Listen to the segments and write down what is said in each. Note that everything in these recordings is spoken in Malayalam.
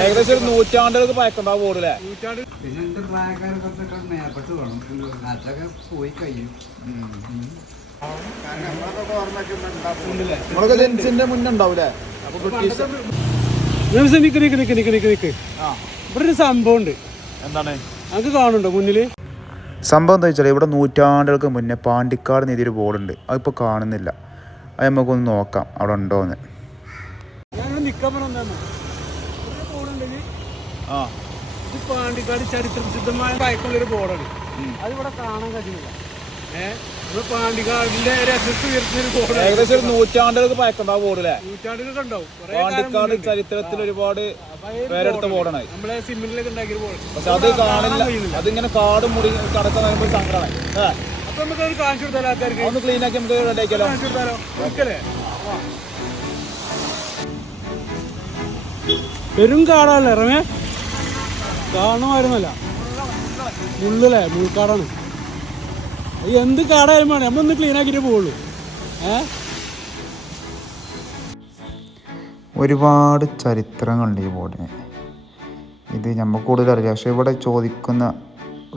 ഏകദേശം ഒരു നൂറ്റാണ്ടുകൾക്ക് പഴക്കണ്ടാവും ബോർഡിലെ. പിന്നെ എന്റെ പ്രായക്കാർ കുറച്ചൊക്കെ മേപ്പെട്ട് വേണം, അതൊക്കെ പോയി കഴിയും. നമ്മളൊക്കെ ജെൻസിന്റെ മുന്നേ ഉണ്ടാവൂലേ? അപ്പൊ ബ്രിട്ടീഷ് ഇവിടെ ഒരു സംഭവം ഉണ്ട്. എന്താണ് അത് കാണുന്നുണ്ടോ മുന്നില്? സംഭവം എന്താ വെച്ചാൽ ഇവിടെ നൂറ്റാണ്ടുകൾക്ക് മുന്നേ പാണ്ടിക്കാട് എന്നെഴുതിയൊരു ബോർഡുണ്ട്. അതിപ്പോൾ കാണുന്നില്ല. അത് നമുക്കൊന്ന് നോക്കാം അവിടെ ഉണ്ടോയെന്ന്. ഇത് പാണ്ടിക്കാട് ചരിത്ര പ്രസിദ്ധമായ പഴക്കമുള്ളൊരു ബോർഡാണ്. അതിവിടെ കാണാൻ കഴിയുന്നില്ല. പാണ്ടിക്കാടിന്റെ രസത്ത് ഉയർത്തുന്നൊരു ബോർഡ്. ഏകദേശം ഒരു നൂറ്റാണ്ടുകൾക്ക് പഴക്കണ്ടാവും ബോർഡിലെ. നൂറ്റാണ്ടുകൾക്ക് ഉണ്ടാവും. പാണ്ടിക്കാട് ചരിത്രത്തിൽ ഒരുപാട് പേരെടുത്ത ബോർഡാണ്. നമ്മളെ സിമെന്റിലൊക്കെ ഉണ്ടാക്കിയ ബോർഡ്. പക്ഷെ അത് കാണില്ല. അതിങ്ങനെ കാടും മുടി കടക്കാൻ വരുമ്പോൾ സങ്കടമാണ്. അപ്പൊ നമുക്ക് അത് കാണിച്ചു കൊടുത്താലോ ആൾക്കാർക്ക്? ഒന്ന് ക്ലീൻ ആക്കി നമുക്ക് റെഡി ആക്കിയാലോ? കാണിച്ചു കൊടുത്താലോ? ഓക്കല്ലേ? പെരും കാടാണല്ലേ റമേ? കാണുമായിരുന്നല്ല, മുള്ളല്ലേ? മുൾക്കാടാണ്. എന്ത് കാടായാലും വേണം, നമ്മളൊന്ന് ക്ലീൻ ആക്കിയിട്ട് പോവുള്ളൂ. ഒരുപാട് ചരിത്രങ്ങളുണ്ട് ഈ ബോർഡിന്. ഇത് നമുക്ക് കൂടുതൽ അറിയാം. പക്ഷേ ഇവിടെ ചോദിക്കുന്ന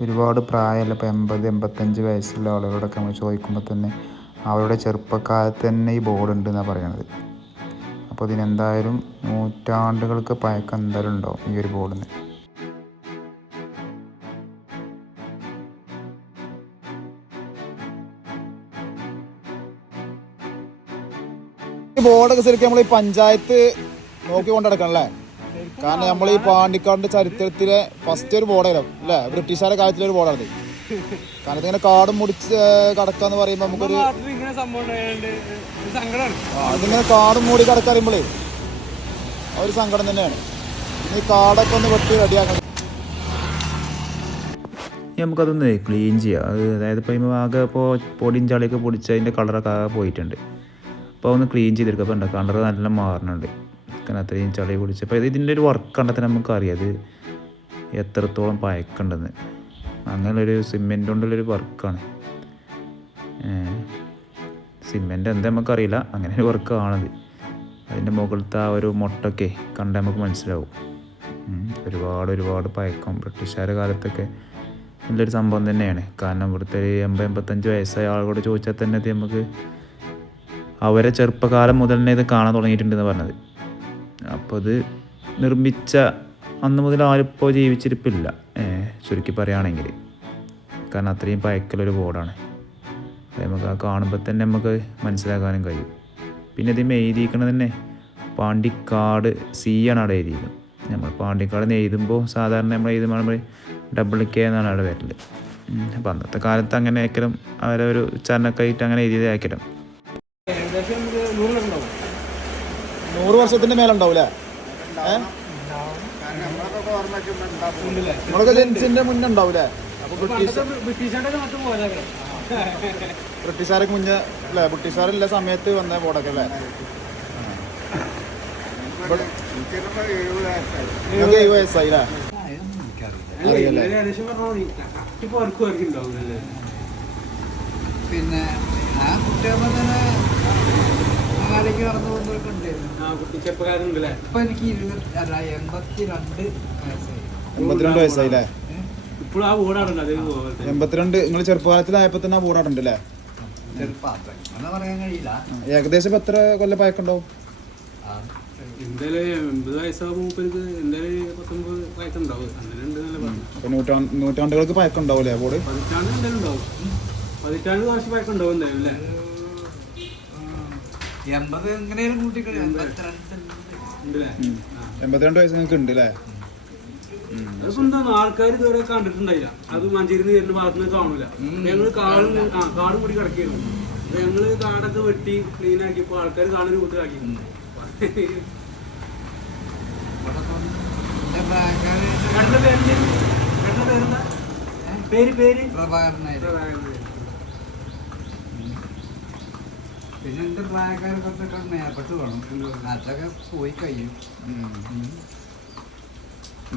ഒരുപാട് പ്രായമല്ല. ഇപ്പോൾ 80-85 വയസ്സുള്ള ആളുകളോടൊക്കെ നമ്മൾ ചോദിക്കുമ്പോൾ തന്നെ അവരുടെ ചെറുപ്പക്കാലത്ത് തന്നെ ഈ ബോർഡ് ഉണ്ട് എന്നാണ് പറയണത്. അപ്പോൾ ഇതിനെന്തായാലും നൂറ്റാണ്ടുകൾക്ക് പഴക്കം എന്തായാലും ഉണ്ടാവും ഈ ഒരു ബോർഡിന്. ബോർഡൊക്കെ ശരിക്കും നമ്മൾ ഈ പഞ്ചായത്ത് നോക്കി കൊണ്ടുനടക്കണം അല്ലേ? കാരണം നമ്മൾ ഈ പാണ്ടിക്കാടിന്റെ ചരിത്രത്തിലെ ഫസ്റ്റ് ഒരു ബോർഡായിരുന്നു അല്ലേ? ബ്രിട്ടീഷുകാരുടെ കാലത്തിലൊരു ബോർഡാണ്. കാരണം ഇതിങ്ങനെ കാടും മുടിച്ച് കടക്കാന്ന് പറയുമ്പോൾ നമുക്കൊരു അതിങ്ങനെ കാടും മൂടി കടക്കാൻ പറയുമ്പോഴേ ഒരു സങ്കടം തന്നെയാണ്. ഈ കാടൊക്കെ ഒന്ന് വെട്ടി റെഡിയാക്കണം. നമുക്കതൊന്ന് ക്ലീൻ ചെയ്യാം. അതായത് ഇപ്പോൾ ആകെ ഇപ്പോൾ പൊടിയും ചളിയൊക്കെ പൊടിച്ച് അതിൻ്റെ കളറൊക്കെ ആകെ പോയിട്ടുണ്ട്. അപ്പോൾ ഒന്ന് ക്ലീൻ ചെയ്തെടുക്കുക. അപ്പോൾ ഉണ്ട് കളർ നല്ല മാറുന്നുണ്ട്. കാരണം അത്രയും ചളി പൊടിച്ച്. അപ്പോൾ ഇതിൻ്റെ ഒരു വർക്ക് കണ്ടെത്താൻ നമുക്കറിയാം അത് എത്രത്തോളം പഴക്കമുണ്ടെന്ന്. അങ്ങനെയുള്ളൊരു സിമെൻ്റ് കൊണ്ടുള്ളൊരു വർക്കാണ്. സിമെൻ്റ് എന്താ നമുക്കറിയില്ല, അങ്ങനെ ഒരു വർക്കാണത്. അതിൻ്റെ മുകളിലത്തെ ആ ഒരു മുട്ടൊക്കെ കണ്ടാൽ നമുക്ക് മനസ്സിലാവും. ഒരുപാട് പഴക്കം ബ്രിട്ടീഷുകാരുടെ കാലത്തൊക്കെ നല്ലൊരു സംഭവം തന്നെയാണ്. കാരണം ഇവിടുത്തെ 80-85 വയസ്സായ ആളുകളോട് ചോദിച്ചാൽ തന്നെ അത് നമുക്ക് അവരെ ചെറുപ്പകാലം മുതൽ തന്നെ ഇത് കാണാൻ തുടങ്ങിയിട്ടുണ്ടെന്ന് പറഞ്ഞത്. അപ്പോൾ ഇത് നിർമ്മിച്ച അന്ന് മുതൽ ആരിപ്പോൾ ജീവിച്ചിരിപ്പില്ല ചുരുക്കി പറയുകയാണെങ്കിൽ. കാരണം അത്രയും പഴക്കലൊരു ബോർഡാണ്. അത് നമുക്ക് ആ കാണുമ്പോൾ തന്നെ നമുക്ക് മനസ്സിലാക്കാനും കഴിയും. പിന്നെ ഇതിൽ എഴുതിയിരിക്കുന്നത് തന്നെ പാണ്ടിക്കാട് സി ആണ് അവിടെ എഴുതിയിരിക്കുന്നത്. നമ്മൾ പാണ്ടിക്കാട് എഴുതുമ്പോൾ സാധാരണ നമ്മൾ എഴുതുമ്പോൾ WK എന്നാണ് അവിടെ വരല്. അപ്പം അന്നത്തെ കാലത്ത് അങ്ങനെ ആക്കലും അവരെ ഒരു ഉച്ചാരണമൊക്കെ ആയിട്ട് അങ്ങനെ എഴുതിയത് ആക്കലും. 100 വർഷത്തിന്റെ മേലുണ്ടാവൂലേ? നമ്മളൊക്കെ ജെൻസിന്റെ മുന്നേ ഉണ്ടാവൂലേ? അപ്പൊ ബ്രിട്ടീഷുകാരൊക്കെ മുന്നേ അല്ലേ? ബ്രിട്ടീഷുകാരുള്ള സമയത്ത് വന്ന ബോർഡൊക്കെ അല്ലേ? 70 വയസ്സായി അല്ലേ? പിന്നെ ആ കുട്ടികളെ തന്നെ കാലേക്ക് നടന്നു പോകുന്നവരൊക്കെ ഉണ്ടായിരുന്നു. ഇപ്പൊ എനിക്ക് 82 വയസ്സായി അല്ലേ? 82. നിങ്ങൾ ചെറുപ്പകാലത്തിലായപ്പോ തന്നെ ആ ബോർഡാടുണ്ട് അല്ലേ? ചെറുപ്പം പറയാൻ കഴിയില്ല. ഏകദേശം എത്ര കൊല്ലം പഴക്കമുണ്ടാവും? നൂറ്റാണ്ടുകൾക്ക് പഴക്കം ഉണ്ടാവൂലേ ബോർഡ്? 82 വയസ്സ് നിങ്ങൾക്ക് ഉണ്ട് അല്ലേ? ആൾക്കാർ ഇതുവരെ കണ്ടിട്ടുണ്ടായില്ല. അത് മഞ്ചേരി വരുന്ന ഭാഗത്തുനിന്ന് കാണൂല. ഞങ്ങള് കാടും കൂടി കിടക്കുകയായിരുന്നു. ഞങ്ങള് കാടൊക്കെ വെട്ടി ക്ലീൻ ആക്കിയപ്പോ ആൾക്കാർ കാണാൻ കൂട്ടാക്കി. പേര് പിന്നെ എന്റെ പ്രായക്കാർ കുറച്ചൊക്കെ മേപ്പെട്ട് വേണം, അതൊക്കെ പോയി കഴിയും.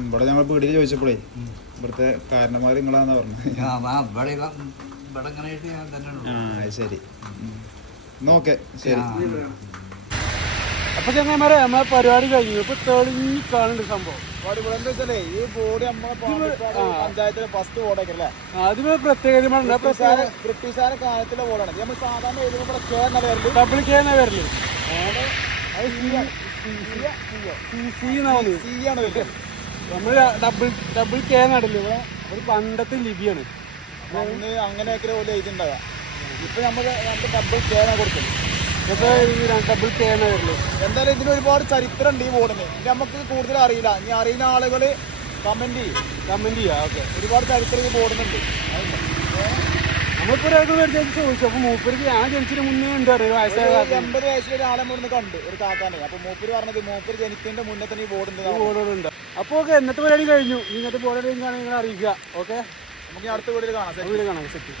ഇവിടെ ഞങ്ങൾ വീട്ടിൽ ചോദിച്ചപ്പോഴേ ഇവിടുത്തെ കാരണന്മാർ നിങ്ങളാന്നാ പറഞ്ഞത്. ശരി, എന്നാ ഓക്കെ, ശരി. അപ്പൊ ചങ്ങന്മാരെ നമ്മളെ പരിപാടി കഴിഞ്ഞു. ഇപ്പൊ തെളിഞ്ഞി കാണുന്നുണ്ട് സംഭവം. എന്താ വെച്ചാലേ ഈ ബോർഡ് നമ്മളെ പഞ്ചായത്തിലെ ഫസ്റ്റ് ബോർഡൊക്കെ അല്ലേ? അതിന് പ്രത്യേകത ബ്രിട്ടീഷുകാരെ കാലത്തിലെ ബോർഡാണ്. നമ്മൾ സാധാരണ എഴുതുമ്പോൾ കെ എന്നല്ല വരല്, ഡബിൾ കെ എന്നാ വരല്. സി ആണ് വരുന്നത്. നമ്മള് ഡബിൾ കെ നടല്ലേ ഇവിടെ. ഒരു പണ്ടത്തെ ലിപിയാണ്. അന്ന് അങ്ങനെയൊക്കെ പോലെ എഴുതിണ്ടാകാം. ഇപ്പൊ നമ്മള് ഡബിൾ കെ എന്നാ കൊടുക്കുന്നത്. ഡബിൾ കെ എന്നാ വരല്. എന്തായാലും ഇതിന് ഒരുപാട് ചരിത്രം ഉണ്ട് ഈ ബോർഡിന്. ഇനി നമുക്ക് കൂടുതൽ അറിയില്ല. ഇനി അറിയുന്ന ആളുകള് കമന്റ് ചെയ്യാം. ഓക്കെ, ഒരുപാട് ചരിത്രം ഈ ബോർഡിനുണ്ട്. നമ്മളിപ്പോ ചോദിച്ചു. അപ്പൊ മൂപ്പർക്ക് ഞാൻ ജനിച്ചതിന് മുന്നേ ഉണ്ട് ഒരു വയസ്സായ 80 വയസ്സിൽ ഒരാളെ ഇവിടുന്ന് കണ്ട് ഒരു കാക്കാനെ. അപ്പൊ മൂപ്പര് പറഞ്ഞത് മൂപ്പര് ജനിക്കുന്നതിന്റെ മുന്നേ തന്നെ ഈ ബോർഡുണ്ട്. അപ്പൊ ഓക്കെ, എന്നിട്ട് പരിപാടി കഴിഞ്ഞു. ഇന്നത്തെ ബോർഡ് നിങ്ങൾ അറിയിക്കുക. ഓക്കെ, നമുക്ക് അടുത്ത വീട്ടിൽ കാണാം. സെറ്റ്.